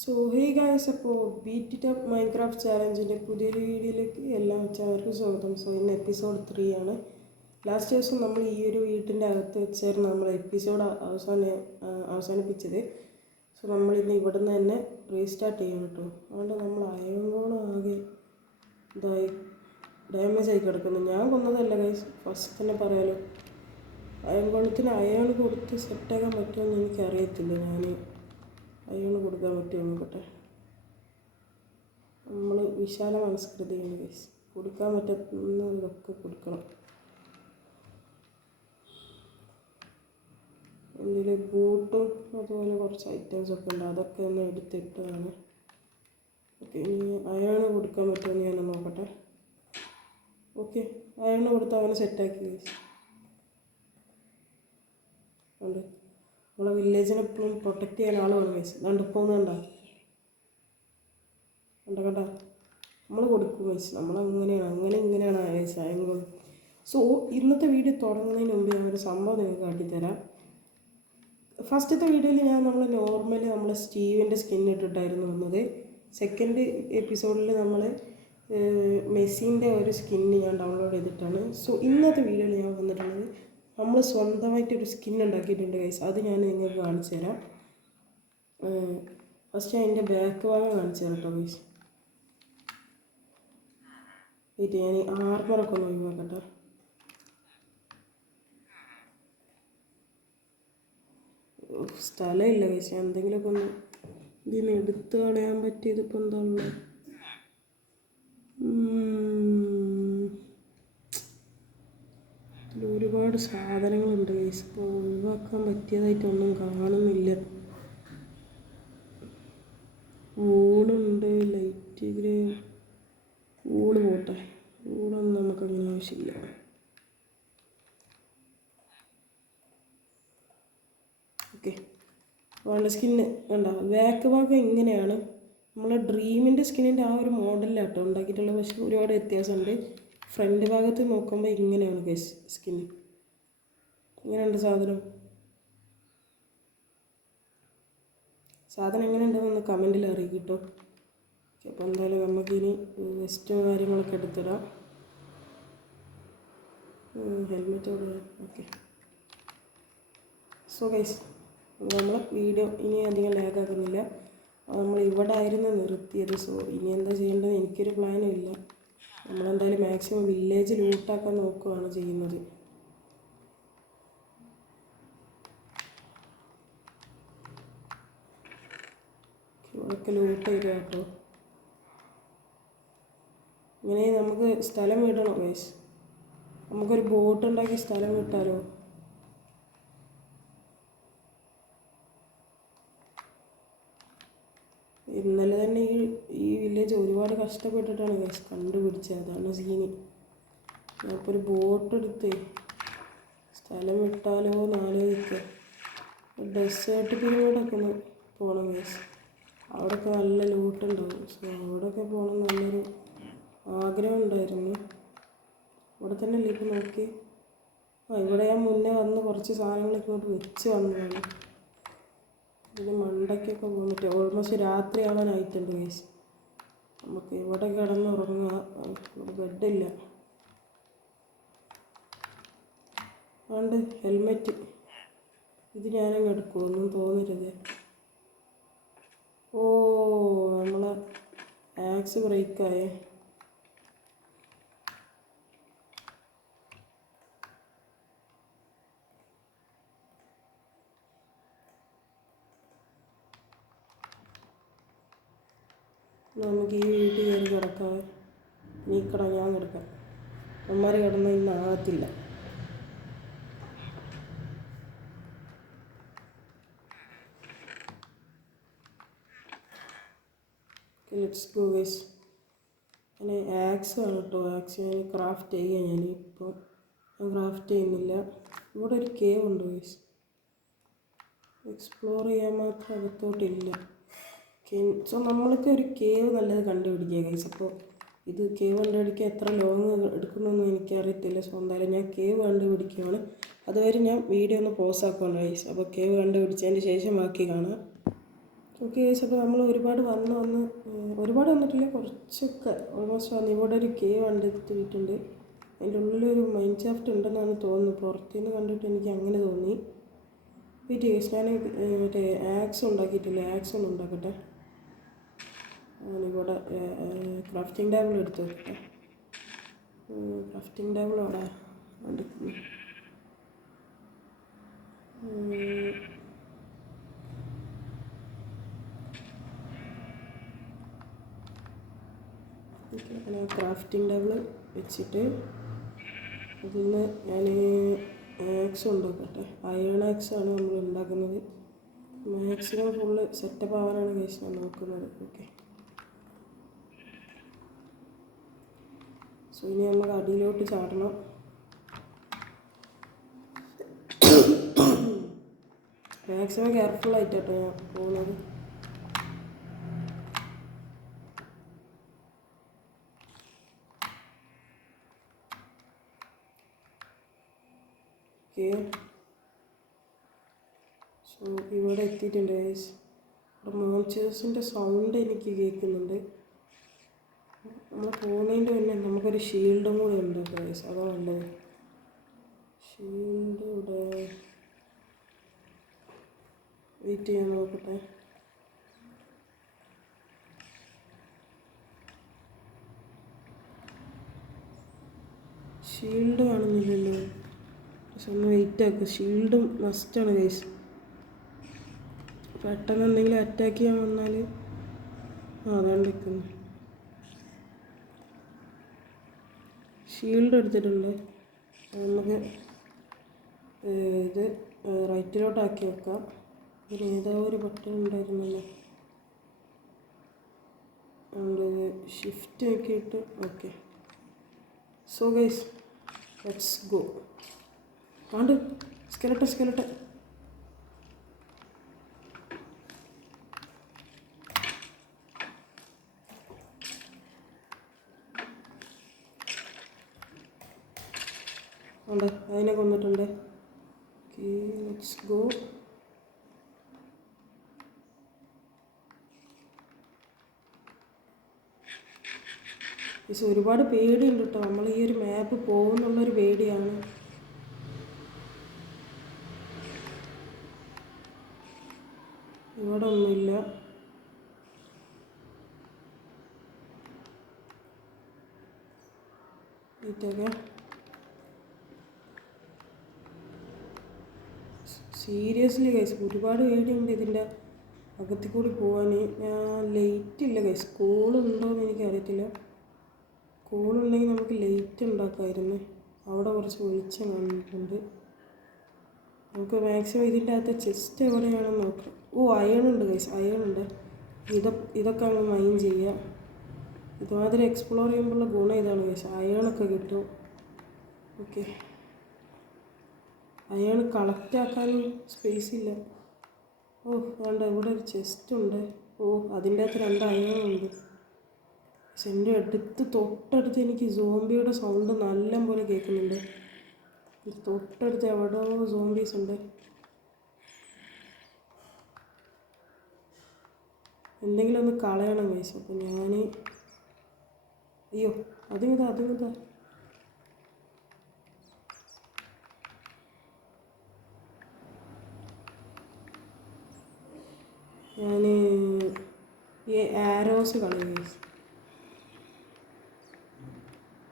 So hey guys, അപ്പോൾ beat it up Minecraft ചാലഞ്ചിൻ്റെ പുതിയൊരു വീഡിയോയിലേക്ക് എല്ലാം വെച്ചവർക്ക് സ്വാഗതം. സോ ഇന്ന് എപ്പിസോഡ് 3 ആണ്. ലാസ്റ്റ് ദിവസം നമ്മൾ ഈ ഒരു വീട്ടിൻ്റെ അകത്ത് വെച്ചായിരുന്നു നമ്മൾ എപ്പിസോഡ് അവസാനിപ്പിച്ചത്. സോ നമ്മളിന്ന് ഇവിടെ നിന്ന് തന്നെ റീസ്റ്റാർട്ട് ചെയ്യണം കേട്ടോ. അതുകൊണ്ട് നമ്മൾ അയങ്കോളം ആകെ ഇതായി ഡാമേജ് ആയി കിടക്കുന്നു. ഞാൻ കൊന്നതല്ല ഗൈസ്, ഫസ്റ്റ് തന്നെ പറയാലോ. അയങ്കോളത്തിന് അയൺ കൊടുത്ത് സെറ്റാക്കാൻ പറ്റുമെന്ന് എനിക്കറിയത്തില്ല. ഞാൻ അയൺ കൊടുക്കാൻ പറ്റുമോ നോക്കട്ടെ. നമ്മൾ വിശാല മനസ്കൃതിയാണ് ഗൈസ്, കൊടുക്കാൻ പറ്റുന്ന ഇതൊക്കെ കൊടുക്കണം. എൻ്റെ ബൂട്ടും അതുപോലെ കുറച്ച് ഐറ്റംസൊക്കെ ഉണ്ട്, അതൊക്കെ ഒന്ന് എടുത്തിട്ടതാണ്. ഓക്കെ, ഇനി അയൺ കൊടുക്കാൻ പറ്റുമെന്ന് ഞാനൊന്ന് നോക്കട്ടെ. ഓക്കെ, അയൺ കൊടുത്ത് അവനെ സെറ്റാക്കി ഗൈസ്. ഉണ്ട്, നമ്മളെ വില്ലേജിനെ എപ്പോഴും പ്രൊട്ടക്റ്റ് ചെയ്യാൻ ആൾ വേണം ഗൈസ്. അതുകൊണ്ട് പോകുന്നുണ്ട കണ്ട നമ്മൾ കൊടുക്കും ഗൈസ്. ഇങ്ങനെയാണ് ഗൈസ് അയങ്കോൾ. സോ ഇന്നത്തെ വീഡിയോ തുടങ്ങുന്നതിന് മുമ്പ് ഞാൻ ഒരു സംഭവം നിങ്ങൾക്ക് കാട്ടിത്തരാം. ഫസ്റ്റത്തെ വീഡിയോയിൽ നമ്മൾ സ്റ്റീവിൻ്റെ സ്കിൻ ഇട്ടിട്ടായിരുന്നു വന്നത്. സെക്കൻഡ് എപ്പിസോഡിൽ നമ്മൾ മെസ്സിൻ്റെ ഒരു സ്കിന്ന് ഞാൻ ഡൗൺലോഡ് ചെയ്തിട്ടാണ്. സോ ഇന്നത്തെ വീഡിയോയിൽ ഞാൻ വന്നിട്ടുള്ളത് നമ്മൾ സ്വന്തമായിട്ടൊരു സ്കിൻ ഉണ്ടാക്കിയിട്ടുണ്ട് ഗൈസ്. അത് ഞാൻ നിങ്ങൾക്ക് കാണിച്ചു തരാം. ഫസ്റ്റ് ഞാൻ അതിൻ്റെ ബാക്ക് ഭാഗം കാണിച്ചു തരാം കേട്ടോ ഗൈസ്. വെയിറ്റ്, ഞാൻ ആർമറൊക്കെ ഒന്ന് ഒഴിവാക്കട്ടെ. സ്ഥലമില്ല ഗൈസ്, എന്തെങ്കിലുമൊക്കെ ഒന്ന് ഇതിന് എടുത്ത് കളയാൻ പറ്റിയതിപ്പോൾ എന്താ ഉള്ളത്. ഒരുപാട് സാധനങ്ങളുണ്ട് ഗൈസ്, ഇപ്പോൾ ഒഴിവാക്കാൻ പറ്റിയതായിട്ടൊന്നും കാണുന്നില്ല. വൂളുണ്ട്, ലൈറ്റ് ഗ്രേ, വൂള് പോട്ടെ, വൂളൊന്നും നമുക്കങ്ങനെ ആവശ്യമില്ല. ഓക്കെ, വേണ്ട സ്കിന്ന് വേണ്ട. ബാക്ക് ഭാഗം ഇങ്ങനെയാണ്. നമ്മൾ ഡ്രീമിൻ്റെ സ്കിന്നിൻ്റെ ആ ഒരു മോഡലിലാട്ടോ ഉണ്ടാക്കിയിട്ടുള്ളത്, പക്ഷേ ഒരുപാട് വ്യത്യാസമുണ്ട്. ഫ്രണ്ട് ഭാഗത്ത് നോക്കുമ്പോൾ ഇങ്ങനെയാണ് ഗൈസ് സ്കിന്ന്. ഇങ്ങനെയുണ്ട് സാധനം എങ്ങനെയുണ്ടെന്നൊന്ന് കമൻറ്റിൽ അറിയിക്കും കേട്ടോ. അപ്പോൾ എന്തായാലും നമുക്കിനി വെസ്റ്റും കാര്യങ്ങളൊക്കെ എടുത്തിടാം. ഹെൽമെറ്റോട് ഓക്കെ. സോ ഗൈസ്, നമ്മളെ വീഡിയോ ഇനി അധികം ലാഗാക്കുന്നില്ല. നമ്മൾ ഇവിടെ ആയിരുന്നു നിർത്തിയത്. സോ ഇനി എന്താ ചെയ്യേണ്ടത് എനിക്കൊരു പ്ലാനും ഇല്ല. നമ്മളെന്തായാലും മാക്സിമം വില്ലേജ് ലൂട്ടാക്കാൻ നോക്കുകയാണ് ചെയ്യുന്നത്. ഇവിടെയൊക്കെ ലൂട്ട് ചെയ്ത് കേട്ടോ. ഇങ്ങനെ നമുക്ക് സ്ഥലം വിടണം ഗൈസ്. നമുക്കൊരു ബോട്ട് ഉണ്ടാക്കി സ്ഥലം വിട്ടാലോ. ഇന്നലെ തന്നെ ഈ വില്ലേജ് ഒരുപാട് കഷ്ടപ്പെട്ടിട്ടാണ് ഗൈസ് കണ്ടുപിടിച്ചത്. അതാണ് സീന്. ഞാനിപ്പോൾ ഒരു ബോട്ട് എടുത്ത് സ്ഥലം വിട്ടാലോ എന്നാലോചിക്കുക. ഡെസേർട്ട് പിരിമിഡൊക്കെ ഒന്ന് പോകണം ഗൈസ്. അവിടെയൊക്കെ നല്ല ലൂട്ടുണ്ടാവും. സോ അവിടെയൊക്കെ പോകണം നല്ലൊരു ആഗ്രഹം ഉണ്ടായിരുന്നു. ഇവിടെ തന്നെ അല്ലേ ഇപ്പോൾ നോക്കി. ഇവിടെ ഞാൻ മുന്നേ വന്ന് കുറച്ച് സാധനങ്ങളൊക്കെ ഇങ്ങോട്ട് വെച്ച് വന്നതാണ്. ഇതിന് മണ്ടയ്ക്കൊക്കെ പോന്നിട്ട് ഓൾമോസ്റ്റ് രാത്രി ആവാനായിട്ടുണ്ട് ഗൈസ്. നമുക്ക് ഇവിടെ കിടന്നുറങ്ങുക. ഇവിടെ ബെഡില്ല. അതുകൊണ്ട് ഹെൽമെറ്റ് ഇത് ഞാനങ്ങ് എടുക്കും, ഒന്നും തോന്നരുത്. ഓ, നമ്മളെ ആക്സ് ബ്രേക്കായേ. നമുക്ക് ഈ വീട്ടിൽ കയറി കിടക്കാം. നീക്കട, ഞാൻ കിടക്കാം. അമ്മമാർ കിടന്ന് ഇന്നാകത്തില്ല. Let's go guys. ഞാൻ ആക്സ് ആണ് കേട്ടോ. ആക്സ് ഞാൻ ക്രാഫ്റ്റ് ചെയ്യുക. ഞാൻ ക്രാഫ്റ്റ് ചെയ്യുന്നില്ല. ഇവിടെ ഒരു കേവ് ഉണ്ട് ഗൈസ്, എക്സ്പ്ലോർ ചെയ്യാൻ മാത്രം അകത്തോട്ടില്ല. സോ നമ്മൾക്ക് ഒരു കേവ് നല്ലത് കണ്ടുപിടിക്കുക ഗൈസ്. അപ്പോൾ ഇത് കേവ് കണ്ടുപിടിക്കാൻ എത്ര ലോങ് എടുക്കുന്നൊന്നും എനിക്കറിയത്തില്ല. സോ എന്തായാലും ഞാൻ കേവ് കണ്ടുപിടിക്കുകയാണ്. അതുവരെ ഞാൻ വീഡിയോ ഒന്ന് പോസ് ആക്കുകയാണ് ഗൈസ്. അപ്പോൾ കേവ് കണ്ടുപിടിച്ചതിന് ശേഷം ബാക്കി കാണാം. ഓക്കെ ഗൈസ്, അപ്പോൾ നമ്മൾ ഒരുപാട് ഒരുപാട് വന്നിട്ടില്ല, കുറച്ചൊക്കെ ഓൾമോസ്റ്റ് വന്നു. ഇവിടെ ഒരു കേവ് കണ്ടെത്തിയിട്ടുണ്ട്. അതിൻ്റെ ഉള്ളിലൊരു മൈൻഡ് ഷാഫ്റ്റ് ഉണ്ടെന്നാണ് തോന്നുന്നത്. പുറത്തുനിന്ന് കണ്ടിട്ട് എനിക്ക് അങ്ങനെ തോന്നി. വെയിറ്റ് ഗൈസ്, ഞാൻ മറ്റേ ആക്സ് ഉണ്ടാക്കിയിട്ടില്ല, ആക്സ് ഒന്ന് ഉണ്ടാക്കട്ടെ. ഞാനിവിടെ ക്രാഫ്റ്റിംഗ് ടേബിൾ എടുത്ത് വെക്കട്ടെ. ക്രാഫ്റ്റിംഗ് ടേബിൾ അവിടെ എടുക്കുന്നു. ക്രാഫ്റ്റിംഗ് ടേബിൾ വെച്ചിട്ട് അതിൽ നിന്ന് ഞാൻ ആക്സ് ഉണ്ടാക്കട്ടെ. അയൺ ആക്സാണ് നമ്മൾ ഉണ്ടാക്കുന്നത്. മാക്സിമം ഫുള്ള് സെറ്റപ്പ് ആവാനാണ് കേസ് ഞാൻ നോക്കുന്നത്. ഓക്കെ, സോ ഇനി നമുക്ക് അടിയിലോട്ട് ചാടണം. മാക്സിമം കെയർഫുള്ളായിട്ടാട്ടോ ഞാൻ പോകുന്നത്. ഓക്കെ, സോ ഇവിടെ എത്തിയിട്ടുണ്ട് ഗൈസ്. ഇവിടെ മോൺസ്റ്റേഴ്സിൻ്റെ സൗണ്ട് എനിക്ക് കേൾക്കുന്നുണ്ട്. നമ്മൾ പോകുന്നതിൻ്റെ മുന്നേ നമുക്കൊരു ഷീൽഡും കൂടെ ഉണ്ട് ഗൈസ്, അതാണ് നല്ലത്. ഷീൽഡ് ഇവിടെ വെയിറ്റ് ചെയ്യാൻ നോക്കട്ടെ. ഷീൽഡ് കാണുന്നില്ലല്ലോ. പക്ഷെ ഒന്ന് വെയിറ്റ് ആക്കുക. ഷീൽഡും മസ്റ്റാണ് ഗൈസ്. പെട്ടെന്ന് എന്തെങ്കിലും അറ്റാക്ക് ചെയ്യാൻ വന്നാൽ അതാണ് നിൽക്കുന്നു. ഷീൽഡ് എടുത്തിട്ടുണ്ട്. നമുക്ക് ഇത് റൈറ്റിലോട്ടാക്കി വെക്കാം. ഇതിന് ഏതോ ഒരു ബട്ടൺ ഉണ്ടായിരുന്നല്ലോ, അതുകൊണ്ട് ഷിഫ്റ്റ് ആക്കിയിട്ട് okay. So guys, let's go. ആണ്ട് സ്കെലട്ടൻ ഉണ്ട്, അതിനെ കൊന്നിട്ടുണ്ട്. Okay, let's go. പക്ഷെ ഒരുപാട് പേടിയുണ്ട് കേട്ടോ. നമ്മൾ ഈ ഒരു മാപ്പ് പോകുന്നുള്ളൊരു പേടിയാണ്. ഇവിടെ ഒന്നുമില്ല. ഇതൊക്കെ സീരിയസ്ലി ഗൈസ് ഒരുപാട് പേടിയുണ്ട് ഇതിൻ്റെ അകത്തിൽ കൂടി പോകാൻ. ഞാൻ ലേറ്റ് ഇല്ല ഗൈസ്. സ്കൂളുണ്ടോയെന്ന് എനിക്കറിയത്തില്ല. സ്കൂളുണ്ടെങ്കിൽ നമുക്ക് ലേറ്റ് ഉണ്ടാക്കാമായിരുന്നു. അവിടെ കുറച്ച് വെളിച്ചം കാണുന്നുണ്ട്. നമുക്ക് മാക്സിമം ഇതിൻ്റെ അകത്ത് ചെസ്റ്റ് എവിടെയാണെന്ന് നോക്കാം. ഓ, അയണുണ്ട് ഗൈസ്, അയണുണ്ട്. ഇതൊക്കെ അങ്ങ് മൈൻഡ് ചെയ്യുക. ഇതുമാതിരി എക്സ്പ്ലോർ ചെയ്യുമ്പോഴുള്ള ഗുണം ഇതാണ് ഗൈസ്, അയണൊക്കെ കിട്ടും. ഓക്കെ, അയൺ കളക്റ്റ് ആക്കാനും സ്പേസ് ഇല്ല. ഓ വേണ്ട, ഇവിടെ ഒരു ചെസ്റ്റ് ഉണ്ട്. ഓ, അതിൻ്റെ അകത്ത് 2 അയണുണ്ട്. പക്ഷെ എൻ്റെ തൊട്ടടുത്ത് എനിക്ക് സോംബിയുടെ സൗണ്ട് നല്ല പോലെ കേൾക്കുന്നുണ്ട്. തൊട്ടടുത്ത് എവിടെയോ സോംബീസ് ഉണ്ട്. എന്തെങ്കിലും ഒന്ന് കളയണം ഗൈസ്. അപ്പം ഞാൻ അയ്യോ അതിങ്ങതാ ഞാൻ ഈ ആരോസ് കളയും ഗൈസ്.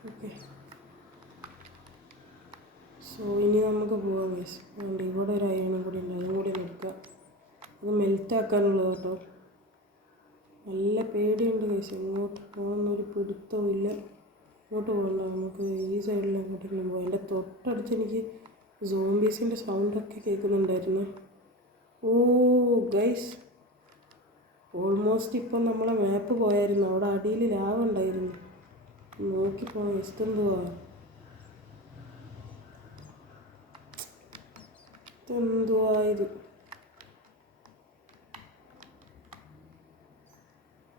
ഓക്കെ, സോ ഇനി നമുക്ക് പോകാം ഗൈസ്. അതുകൊണ്ട് ഇവിടെ ഒരു അയണം കൂടി ഉണ്ട്, അതും കൂടി നോക്കുക. അത് മെൽറ്റാക്കാനുള്ളത് കേട്ടോ. നല്ല പേടിയുണ്ട് ഗൈസ്. ഇങ്ങോട്ട് പോകുന്നൊരു പിടുത്തവും ഇല്ല. ഇങ്ങോട്ട് പോകണ്ട, നമുക്ക് ഈ സൈഡിൽ എങ്ങോട്ടെങ്കിലും പോകാം. എൻ്റെ തൊട്ടടുത്ത് എനിക്ക് സോംബീസിൻ്റെ സൗണ്ടൊക്കെ കേൾക്കുന്നുണ്ടായിരുന്നു. ഓ ഗൈസ്, ഓൾമോസ്റ്റ് ഇപ്പം നമ്മളെ മാപ്പ് പോയായിരുന്നു. അവിടെ അടിയിൽ ലാവ ഉണ്ടായിരുന്നു. നോക്കിപ്പോണ ഇതെന്തുവാ ഇത്?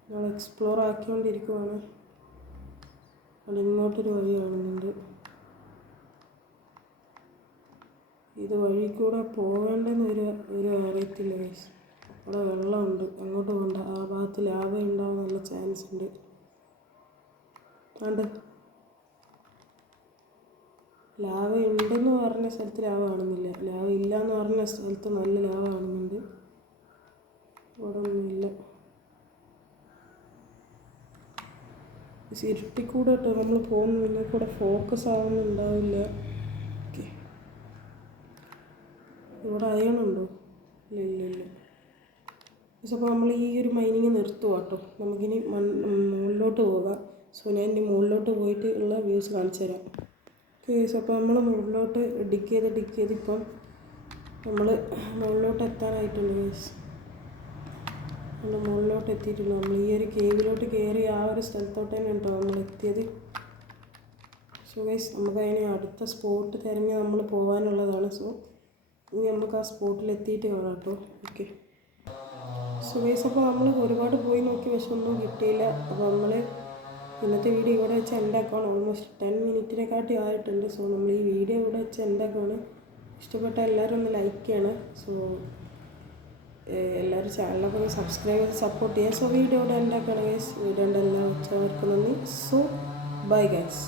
നമ്മൾ എക്സ്പ്ലോർ ആക്കിക്കൊണ്ടിരിക്കുവാണ്. അവിടെ ഇങ്ങോട്ടൊരു വഴി കാണുന്നുണ്ട്. ഇത് വഴി കൂടെ പോകേണ്ടെന്ന് ഒരു അറിയത്തില്ല ഗൈസ്. അവിടെ വെള്ളമുണ്ട്, അങ്ങോട്ട് പോകണ്ട. ആ ഭാഗത്ത് ലാവ ഉണ്ടാവാൻ നല്ല ചാൻസ് ഉണ്ട്. കണ്ട് ലാവ ഉണ്ടെന്ന് പറഞ്ഞ സ്ഥലത്ത് ലാവ കാണുന്നില്ല, ലാവ ഇല്ല എന്ന് പറഞ്ഞ സ്ഥലത്ത് നല്ല ലാവ കാണുന്നുണ്ട്. ഇവിടെ ഒന്നുമില്ല. ഇരുട്ടിക്കൂടെ കേട്ടോ നമ്മൾ പോകുന്നില്ല, കൂടെ ഫോക്കസ് ആവുന്നുണ്ടാവില്ല. ഓക്കെ, ഇവിടെ അയണുണ്ടോ? ഇല്ല ഇല്ല ഇല്ല. അപ്പോൾ നമ്മൾ ഈ ഒരു മൈനിങ് നിർത്തുക കേട്ടോ. നമുക്കിനി മുകളിലോട്ട് പോകാം. സോ ഞാൻ ഇനി മുകളിലോട്ട് പോയിട്ട് ഉള്ള വ്യൂസ് കാണിച്ചു തരാം. കേസ് അപ്പോൾ നമ്മൾ മുകളിലോട്ട് ഡിക്ക് ചെയ്ത് ഇപ്പം നമ്മൾ മുകളിലോട്ട് എത്താനായിട്ടുണ്ട് കേസ്. നമ്മൾ മുകളിലോട്ട് എത്തിയിട്ടുണ്ട്. നമ്മൾ ഈ ഒരു കേവിലോട്ട് കയറി ആ ഒരു സ്ഥലത്തോട്ട് തന്നെ ഉണ്ടോ നമ്മൾ എത്തിയത്. സോ ഗൈസ് നമുക്ക് അതിന് അടുത്ത സ്പോട്ട് തിരഞ്ഞ് നമ്മൾ പോകാനുള്ളതാണ്. സോ ഇനി നമുക്ക് ആ സ്പോട്ടിൽ എത്തിയിട്ട് കാണാം കേട്ടോ. ഓക്കെ, സോ ഗൈസ് അപ്പോൾ നമ്മൾ ഒരുപാട് പോയി നോക്കി, പക്ഷെ ഒന്നും കിട്ടിയില്ല. അപ്പോൾ നമ്മൾ ഇന്നത്തെ വീഡിയോ ഇവിടെ വെച്ച് എൻഡാക്കുകയാണ്. ഓൾമോസ്റ്റ് 10 മിനിറ്റിനെക്കാട്ടി ആയിട്ടുണ്ട്. സോ നമ്മൾ ഈ വീഡിയോ ഇവിടെ വെച്ച് എൻഡാക്കുകയാണ്. ഇഷ്ടപ്പെട്ട എല്ലാവരും ഒന്ന് ലൈക്ക് ചെയ്യണം. സോ എല്ലാവരും ചാനലൊക്കെ ഒന്ന് സബ്സ്ക്രൈബ് ചെയ്ത് സപ്പോർട്ട് ചെയ്യുക. സോ വീഡിയോ ഇവിടെ എൻഡാക്കുകയാണ് ഗൈസ്. വീഡിയോ എല്ലാം വെച്ചവർക്ക് നന്ദി. So bye guys.